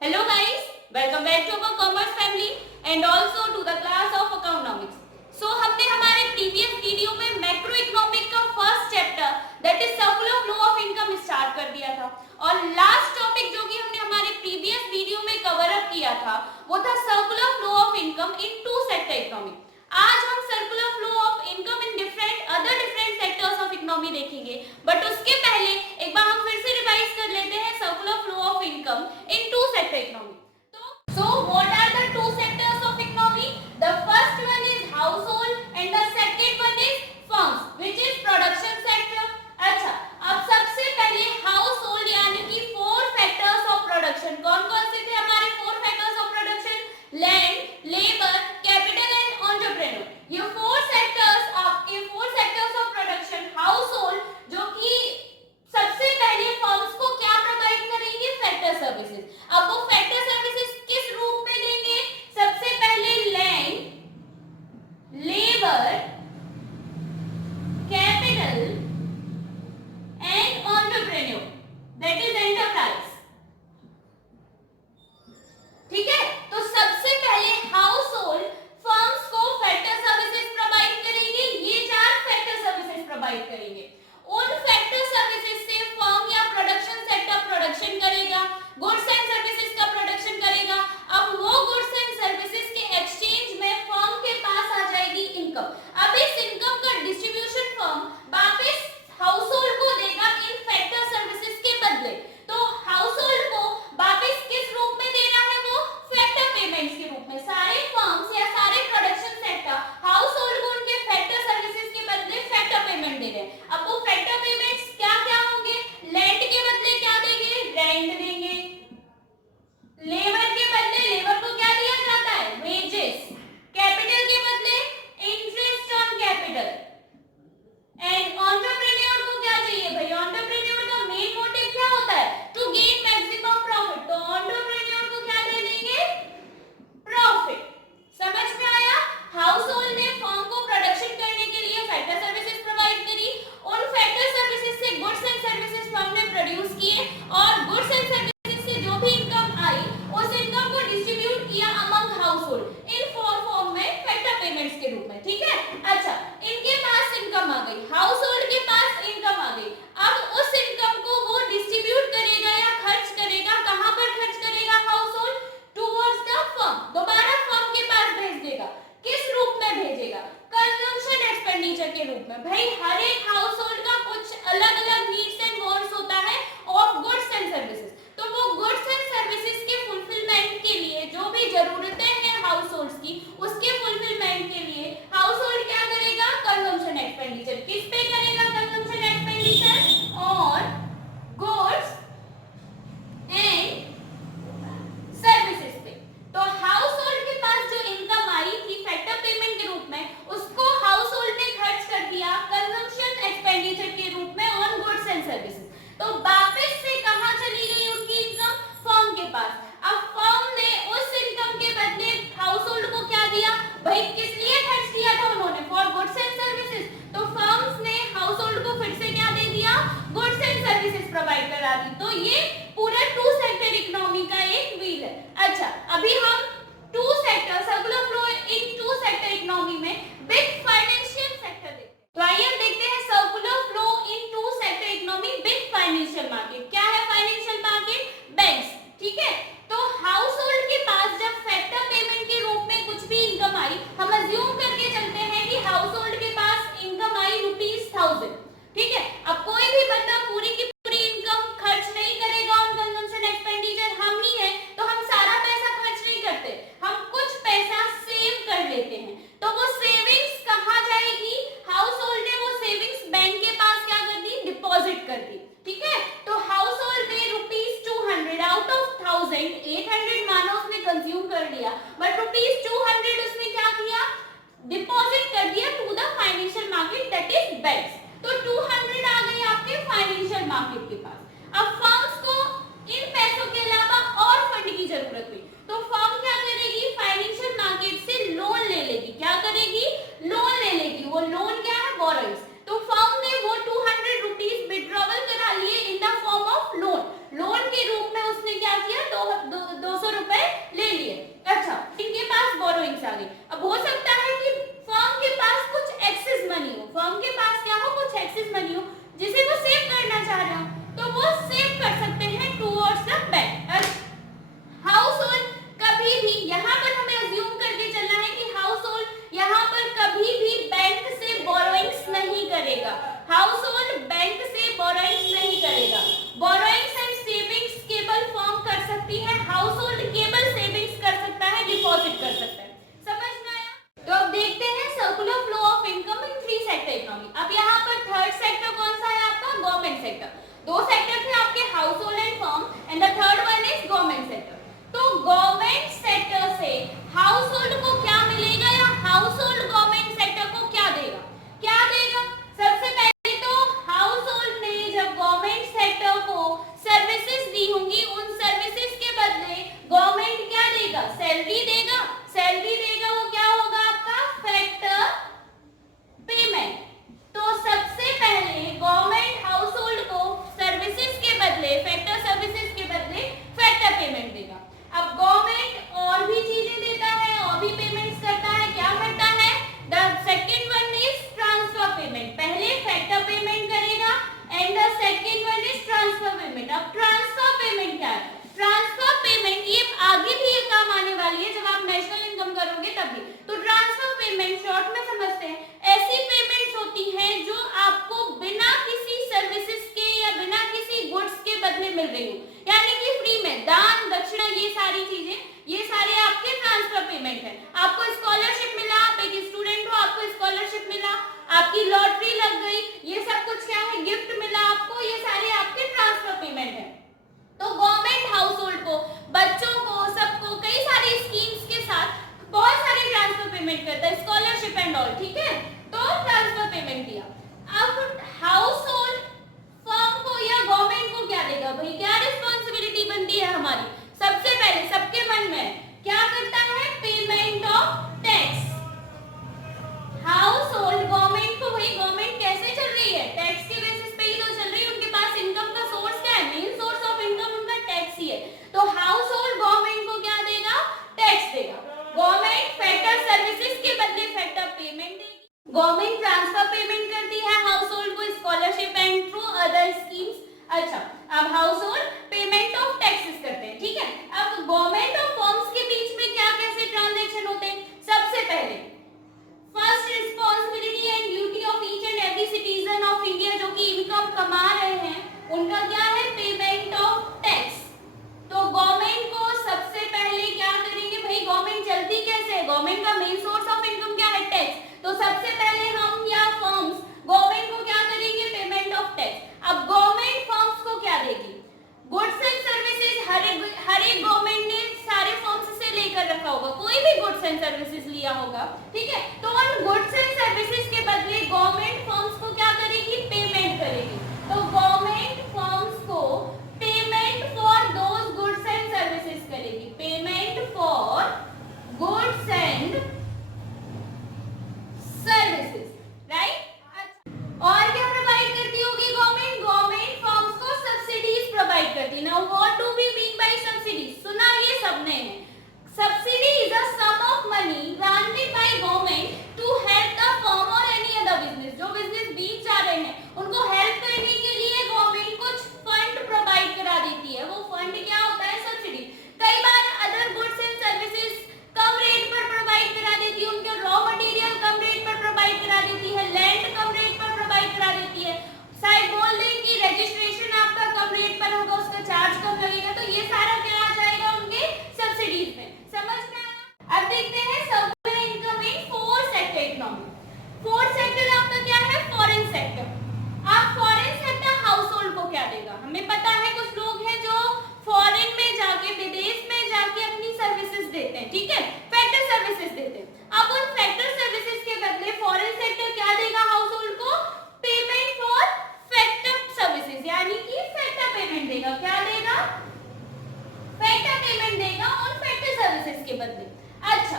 Hello guys, welcome back to our commerce family and also to the class of economics. So हमने हमारे previous video में macro economic का first chapter that is circular flow of income start कर दिया था और last topic जो कि हमने हमारे प्रीवियस वीडियो में कवर अप किया था वो था circular flow of income in two sector economy. आज हम circular flow of income in different sectors of economy देखेंगे, बट उसके पहले एक बार हम फिर से रिवाइज कर लेते हैं circular flow of income in two sector economy. So what are the two sectors of economy? The first one is household and the second one is firms, which is production sector. अच्छा, अब सबसे पहले household यानी कि four factors of production कौन कौन से थे हमारे four factors of production? Land, labor, capital and entrepreneur. ये four sectors of production household जो कि सबसे पहले फर्म्स को क्या प्रोवाइड करेंगे? Factor services. अब वो फैक्टर सर्विसेज किस रूप में देंगे? सबसे पहले land, labour, capital and entrepreneur, that is enterprise. ठीक है, तो सबसे पहले हाउस होल्ड फर्म्स को फैक्टर सर्विसेज प्रोवाइड करेंगे। ये चार फैक्टर सर्विसेज प्रोवाइड करेंगे। उन फैक्टर सर्विसेज से फर्म या प्रोडक्शन सेक्टर प्रोडक्शन करेगा, गुड्स एंड सर्विसेज का प्रोडक्शन करेगा। अब वो गुड्स एंड सर्विसेज के एक्सचेंज में फर्म के पास आ जाएगी इनकम। अब इस इनकम का डिस्ट्रीब्यूशन फर्म वापस हाउसहोल्ड को देगा इन फैक्टर सर्विसेज के बदले। तो हाउसहोल्ड को वापस किस रूप में दे रहा है? वो फैक्टर पेमेंट्स के रूप में। सारे फर्म्स या सारे प्रोडक्शन सेक्टर हाउसहोल्ड को उनके फैक्टर सर्विसेज के बदले फैक्टर पेमेंट दे रहे हैं। अब वो फैक्टर पेमेंट्स क्या क्या होंगे? लैंड के बदले क्या देंगे? रेंट देंगे। लेबर के बदले लेबर को क्या दिया जाता है? वेजेस। कैपिटल के बदले interest on capital. And entrepreneur को क्या चाहिए भाई? एंटरप्रेन्योर का मेन मोटिव क्या होता है? To gain maximum profit. तो एंटरप्रेन्योर को क्या दे देंगे? प्रॉफिट। समझ में आया? हाउसहोल्ड ने फर्म को प्रोडक्शन करने के लिए फैक्टर सर्विसेज प्रोवाइड करी। उन फैक्टर सर्विसेज से गुड्स एंड सर्विसेज फर्म ने प्रोड्यूस किए और गुड्स एंड सर्विसेज से जो भी इनकम आई उस इनकम को डिस्ट्रीब्यूट किया अमंग हाउसहोल्ड इन फॉर्म में फैक्टर पेमेंट्स के रूप में। ठीक है, अच्छा, इनके पास इनकम आ गई, हाउसहोल्ड के पास इनकम आ गई। अब उस इनकम को वो डिस्ट्रीब्यूट करेगा या खर्च करेगा। कहां पर खर्च करेगा हाउसहोल्ड? Towards the firm. दोबारा फर्म के पास भेज देगा। किस रूप में भेजेगा? कंजम्पशन एक्सपेंडिचर के रूप में। भाई हर एक हाउसहोल्ड का कुछ अलग-अलग नीड्स एंड वांट्स होता है ऑफ गुड्स एंड सर्विसेज। तो वो गुड्स एंड सर्विसेज के फुलफिलमेंट के लिए जो भी जरूरतें हैं हाउसहोल्ड्स की, उसके फुलफिलमेंट के लिए हाउसहोल्ड क्या करेगा? Consumption expenditure. किस पे करेगा consumption expenditure? On goods and services पे। तो हाउसहोल्ड के पास जो इनकम आई थी फैक्टर पेमेंट के रूप में, उसको हाउसहोल्ड ने खर्च कर दिया कंजम्पशन एक्सपेंडिचर के रूप में ऑन गुड्स एंड सर्विसेज। तो वापस से कहां चली गई उसकी इनकम? फर्म के पास। अब फर्म ने उस इनकम के बदले हाउसहोल्ड को क्या दिया? भाई किस लिए खर्च किया था उन्होंने? For goods and services. तो फर्म्स ने हाउसहोल्ड को फिर से क्या दे दिया? गुड्स एंड सर्विसेज प्रोवाइड करा दी। तो ये पूरा टू सेक्टर इकोनॉमी का एक व्हील है। अच्छा, अभी हम two sector circular flow in two sector economy में बिग फाइनेंशियल सेक्टर देखते हैं। तो आइए हम देखते हैं circular flow in two sector economy big financial market. क्या है फाइनेंशियल मार्केट? बैंक्स। ठीक है, तो हाउसहोल्ड के पास जब फैक्टर पेमेंट के रूप में कुछ भी इनकम आई, हम अज्यूम करके चलते हैं कि हाउसहोल्ड के पास इनकम आई ₹1000। ठीक है, अब कोई भी बंदा पूरी की पूरी इनकम खर्च नहीं करेगा ऑन कंजम्पशन एक्सपेंडिचर। हम ही है तो हम सारा पैसा खर्च नहीं करते, हम कुछ पैसा सेव कर लेते हैं। तो वो सेविंग्स कहां जाएगी? हाउसहोल्ड ने वो सेविंग्स पेमेंट दिया। अब हाउस होल्ड फर्म को या गवर्नमेंट को क्या देगा भाई, क्या रिस्पॉन्सिबिलिटी बनती है हमारी, सबसे पहले सबके मन में क्या करता है, payment of tax. House hold government को, भाई गवर्नमेंट कैसे चल रही है, टैक्स के बेसिस पे ही तो चल रही है, उनके पास इनकम का सोर्स क्या है, मेन सोर्स ऑफ इनकम उनका टैक्स ही है। तो हाउस होल्ड गवर्नमेंट को क्या देगा, टैक्स देगा। गवर्नमेंट फैक्टर सर्विसेज के बदले फैक्टर पेमेंट देगी। गवर्नमेंट ट्रांसफर पेमेंट करती है हाउस होल्ड को scholarship and through other schemes. अच्छा, अब house hold payment of taxes करते हैं, ठीक है। अब गवर्नमेंट और फर्म्स के बीच में क्या कैसे ट्रांजैक्शन होते हैं, सबसे पहले first responsibility and duty of each and every citizen of India जो कि इनकम कमा रहे हैं, उनका क्या है, पेमेंट ऑफ टैक्स। तो गवर्नमेंट को सबसे पहले क्या करेंगे भाई, गवर्नमेंट चलती कैसे है, गवर्नमेंट का मेन सोर्स ऑफ इनकम क्या है, टैक्स। तो सबसे पहले हम या फर्म्स गवर्नमेंट को क्या करेंगे, पेमेंट ऑफ टैक्स। अब गवर्नमेंट फर्म्स को क्या देगी, गुड्स एंड सर्विसेज। हर एक गवर्नमेंट ने सारे फर्म्स से लेकर रखा होगा, कोई भी गुड्स एंड सर्विसेज लिया होगा, ठीक है। तो उन गुड्स एंड सर्विसेज के बदले गवर्नमेंट फर्म्स को क्या करेगी, पेमेंट करेगी। तो गवर्नमेंट फर्म्स को payment for those goods and services करेगी, payment for goods and services, right. और क्या प्रोवाइड करती होगी गवर्नमेंट, गवर्नमेंट फर्म्स को सब्सिडीज प्रोवाइड करती है। Now what do we mean by subsidy, सुना ये सबने, subsidy is a sum of money granted by government to help the firm और एनी अदर बिजनेस। जो बिजनेस बीच जा रहे हैं उनको हेल्प करने के लिए गवर्नमेंट कुछ फंड प्रोवाइड करा देती है, वो फंड क्या होता है, सब्सिडी। कई बार अदर गुड्स एंड सर्विसेज कम रेट पर प्रोवाइड करा देती है, उनके रॉ मटेरियल कम रेट पर प्रोवाइड करा देती है, लैंड कम रेट पर प्रोवाइड करा देती है, शायद बोल दें कि रजिस्ट्रेशन आपका कम रेट पर होगा, उसका चार्ज कम लगेगा, तो ये सारा क्या आ जाएगा उनके सब्सिडीज में, समझ में आया। अब देखते हैं circular income in fourth sector economy. Fourth sector आपका क्या है, फॉरेन सेक्टर। अब फॉरेन सेक्टर हाउस होल्ड को क्या देगा, हमें पता है कुछ लोग हैं जो फॉरेन में जाके, विदेश में जाके अपनी सर्विसेज देते हैं, ठीक है, फैक्टर सर्विसेज देते हैं। अब उन फैक्टर सर्विसेज के बदले फॉरेन सेक्टर क्या देगा हाउस होल्ड को, पेमेंट फॉर फैक्टर सर्विसेज, यानी कि फैक्टर पेमेंट देगा। क्या देगा, फैक्टर पेमेंट देगा उन फैक्टर सर्विसेज के बदले। अच्छा,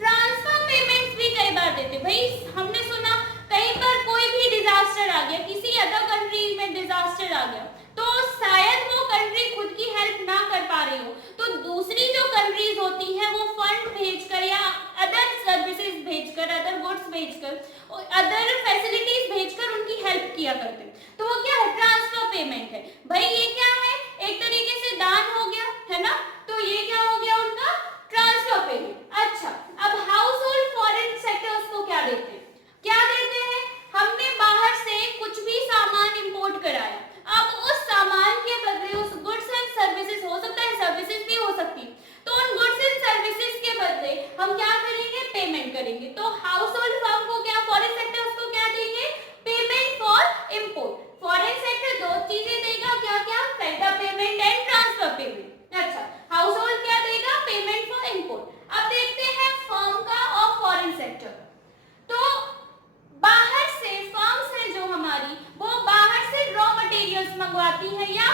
ट्रांसफर पेमेंट्स भी कई बार देते, भाई हमने सुना कहीं पर कोई भी डिजास्टर आ गया, किसी अदर कंट्री में डिजास्टर आ गया, तो शायद वो कंट्री खुद की हेल्प ना कर पा रही हो, तो दूसरी जो कंट्रीज होती हैं वो फंड भेजकर या अदर सर्विसेज भेजकर, अदर गुड्स भेजकर, अदर फैसिलिटीज भेजकर उनकी हेल्प किया करते हैं। तो वो क्या है, ट्रांसफर पेमेंट है। भाई ये क्या है, एक तरीके से दान हो गया, है ना, तो ये क्या हो गया उनका ट्रांसफर पेमेंट। अच्छा, अब हाउस होल्ड फॉरेन सेक्टर्स को क्या देते हैं, क्या देते हैं, हमने बाहर से कुछ भी सामान इंपोर्ट कराया, अब उस सामान के बदले, उस गुड्स एंड सर्विसेज, हो सकता है सर्विसेज भी हो सकती, तो उन गुड्स एंड सर्विसेज के बदले हम क्या करेंगे, पेमेंट करेंगे। तो हाउस होल्ड फर्म को क्या, फॉरेन सेक्टर्स को क्या देंगे, payment for import. Foreign sector दो चीजें देगा, क्या क्या, factor payment and transfer payment. अच्छा, हाउस होल्ड क्या देगा, पेमेंट फॉर इंपोर्ट। अब देखते हैं फर्म का और फॉरेन सेक्टर। तो बाहर से फर्म्स है जो हमारी, वो बाहर से रॉ मटेरियल्स मंगवाती है या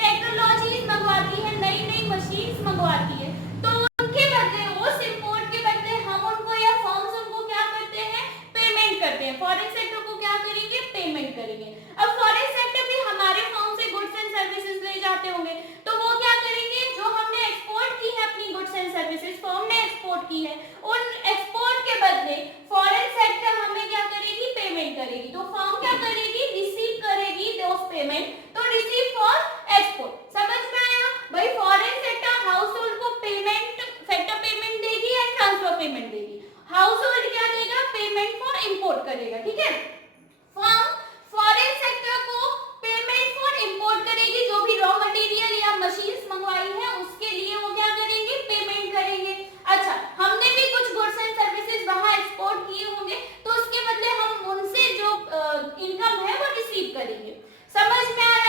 टेक्नोलॉजीज मंगवाती है, नई नई मशीन्स मंगवाती है, तो उनके बदले, उस इंपोर्ट के बदले हम उनको या फर्म्स उनको क्या करते हैं, पेमेंट करते हैं। फॉरेन सेक्टर को क्या करेंगे, पेमेंट करेंगे। अब फॉरेन सेक्टर भी हमारे फर्म से गुड्स एंड सर्विसेज ले जाते होंगे, तो वो क्या करेंगे, जो हमने एक्सपोर्ट की है अपनी गुड्स एंड सर्विसेज, फर्म ने एक्सपोर्ट की है, उन एक्सपोर्ट के बदले फॉरेन सेक्टर हमें क्या करेगी, पेमेंट करेगी। तो फर्म क्या करेगी, रिसीव करेगी दोस पेमेंट, तो रिसीव फॉर एक्सपोर्ट। समझ में आया भाई, फॉरेन सेक्टर हाउस होल्ड को पेमेंट, फैक्टर पेमेंट देगी या ट्रांसफर पेमेंट देगी। हाउस होल्ड क्या देगा, पेमेंट फॉर इंपोर्ट करेगा, ठीक है। फर्म फॉरेन सेक्टर को पेमेंट फॉर इंपोर्ट करेगी, जो भी रॉ मटेरियल या मशीन्स मंगवाई है उसके लिए वो क्या करेंगे, पेमेंट करेंगे। अच्छा, हमने भी कुछ गुड्स एंड सर्विसेज वहां एक्सपोर्ट किए होंगे, तो उसके बदले हम उनसे जो इनकम है वो रिसीव करेंगे। समझ में आया।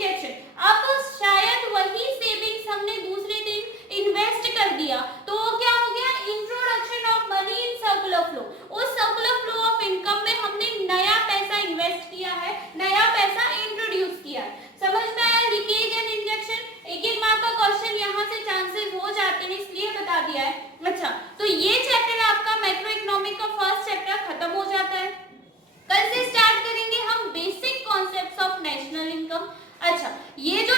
इंजेक्शन, अब शायद वही सेविंग्स हमने दूसरे दिन इन्वेस्ट कर दिया तो वो क्या हो गया, introduction of money in circular flow. उस सर्कुलर फ्लो ऑफ इनकम में हमने नया पैसा इन्वेस्ट किया है, नया पैसा इंट्रोड्यूस किया है। समझ में आया लीकेज एंड इंजेक्शन? एक एक मार्क का क्वेश्चन यहाँ से चांसेस हो जाते हैं इसलिए बता दिया है। अच्छा, तो ये चैप्टर आपका मैक्रो इकोनॉमिक का फर्स्ट चैप्टर खत्म हो जाता है। कल से स्टार्ट करेंगे हम basic concepts of national income. अच्छा, ये जो